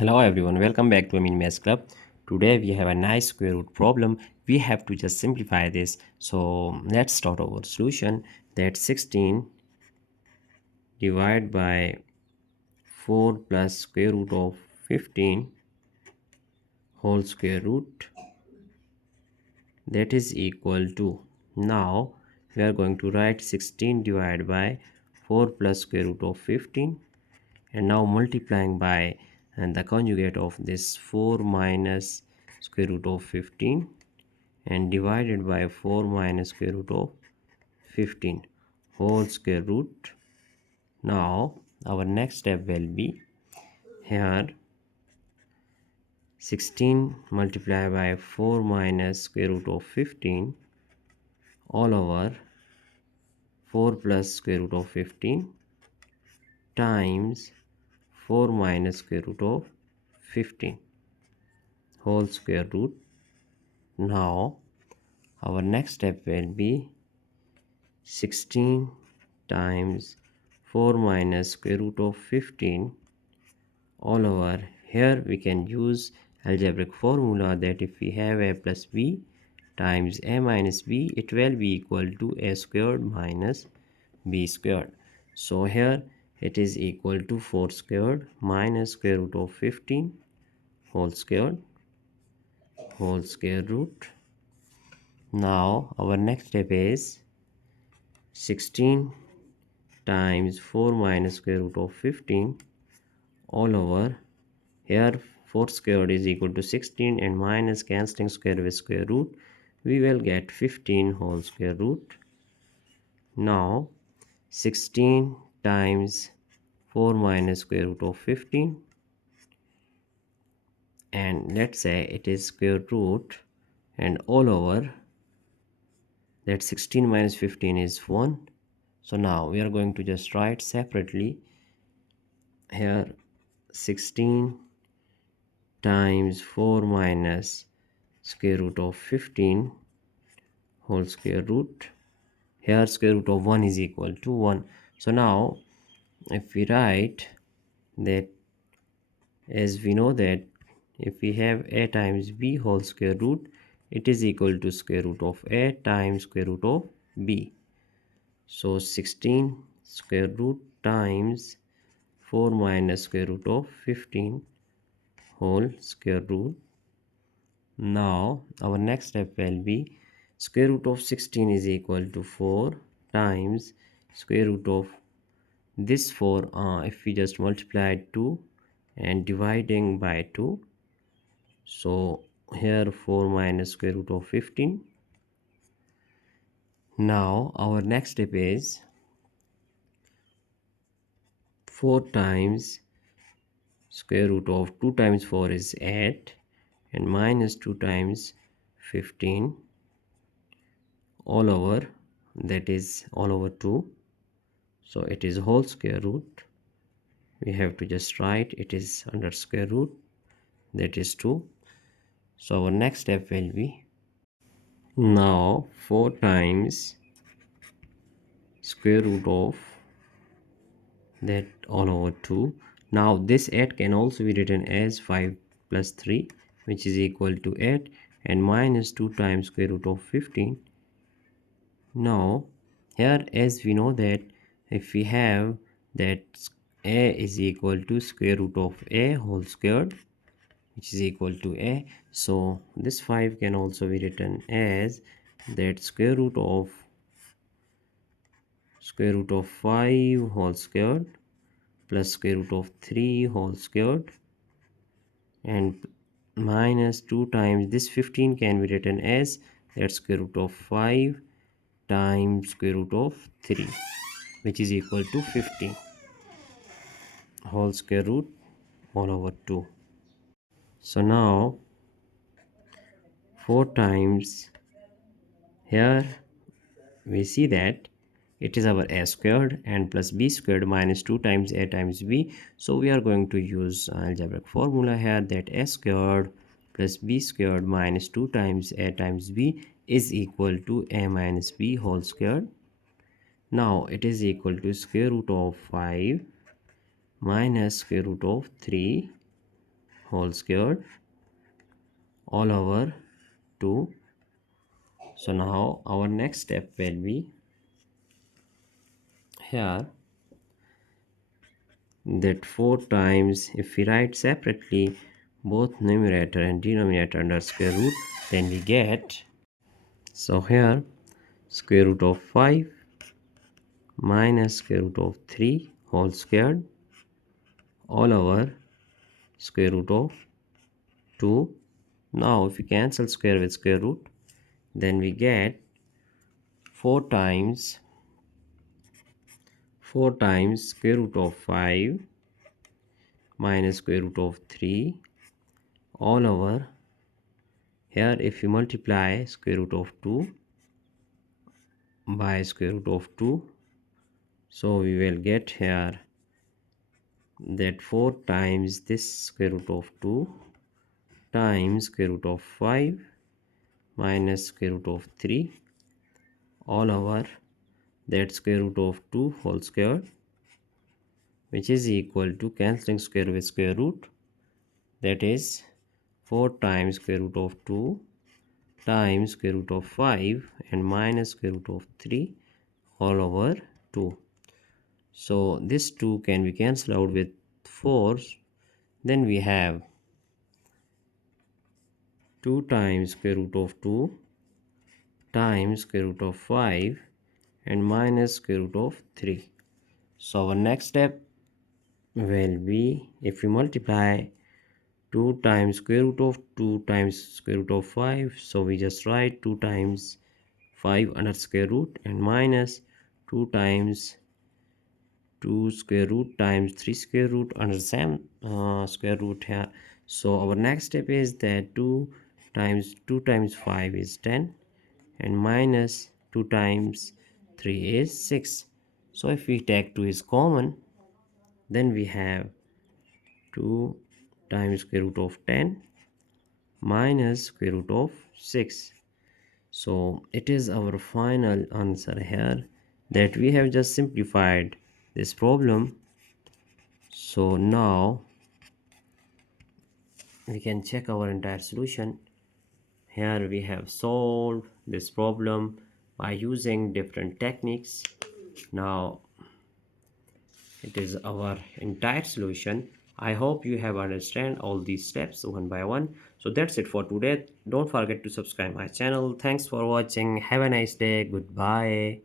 Hello everyone, welcome back to Amin Maths Club. Today we have a nice square root problem. We have to just simplify this. So let's start our solution. That 16 divided by 4 plus square root of 15 whole square root, that is equal to, now we are going to write 16 divided by 4 plus square root of 15, and now multiplying by and the conjugate of this 4 minus square root of 15 and divided by 4 minus square root of 15 whole square root. Now our next step will be here 16 multiplied by 4 minus square root of 15 all over 4 plus square root of 15 times 4 minus square root of 15 whole square root. Now our next step will be 16 times 4 minus square root of 15 all over. Here we can use algebraic formula that if we have a plus b times a minus b, it will be equal to a squared minus b squared. So here it is equal to 4 squared minus square root of 15 whole squared whole square root. Now our next step is 16 times 4 minus square root of 15 all over. Here 4 squared is equal to 16 and minus cancelling square with square root, we will get 15 whole square root. Now 16 times 4 minus square root of 15, and let's say it is square root, and all over that 16 minus 15 is 1. So now we are going to just write separately here 16 times 4 minus square root of 15 whole square root. Here square root of 1 is equal to 1. So now if we write that, as we know that if we have a times b whole square root, it is equal to square root of a times square root of b. So 16 square root times 4 minus square root of 15 whole square root. Now our next step will be square root of 16 is equal to 4 times square root of this 4, if we just multiply 2 and dividing by 2. So here 4 minus square root of 15. Now our next step is 4 times square root of 2 times 4 is 8 and minus 2 times 15 all over, that is all over 2. So it is whole square root. We have to just write it is under square root, that is 2. So our next step will be now 4 times square root of that all over 2. Now this 8 can also be written as 5 plus 3, which is equal to 8, and minus 2 times square root of 15. Now here, as we know that if we have that a is equal to square root of a whole squared, which is equal to a, so this 5 can also be written as that square root of 5 whole squared plus square root of 3 whole squared and minus 2 times this 15 can be written as that square root of 5 times square root of 3, which is equal to 15 whole square root all over 2. So now 4 times, here we see that it is our a squared and plus b squared minus 2 times a times b. So we are going to use algebraic formula here that a squared plus b squared minus 2 times a times b is equal to a minus b whole squared. Now it is equal to square root of 5 minus square root of 3 whole squared all over 2. So now our next step will be here that 4 times, if we write separately both numerator and denominator under square root, then we get, so here square root of 5 minus square root of 3 whole squared all over square root of 2. Now if we cancel square with square root, then we get 4 times square root of 5 minus square root of 3 all over, here if you multiply square root of 2 by square root of 2, so we will get here that 4 times this square root of 2 times square root of 5 minus square root of 3 all over that square root of 2 whole square, which is equal to cancelling square with square root, that is 4 times square root of 2 times square root of 5 and minus square root of 3 all over 2. So this 2 can be cancelled out with 4. Then we have 2 times square root of 2 times square root of 5 and minus square root of 3. So our next step will be, if we multiply 2 times square root of 2 times square root of 5, so we just write 2 times 5 under square root and minus 2 times 2 square root times 3 square root under same square root here. So our next step is that 2 times 5 is 10 and minus 2 times 3 is 6. So if we take 2 is common, then we have 2 times square root of 10 minus square root of 6. So it is our final answer here, that we have just simplified this problem. So now we can check our entire solution. Here we have solved this problem by using different techniques. Now it is our entire solution. I hope you have understand all these steps one by one. So that's it for today. Don't forget to subscribe my channel. Thanks for watching. Have a nice day. Goodbye.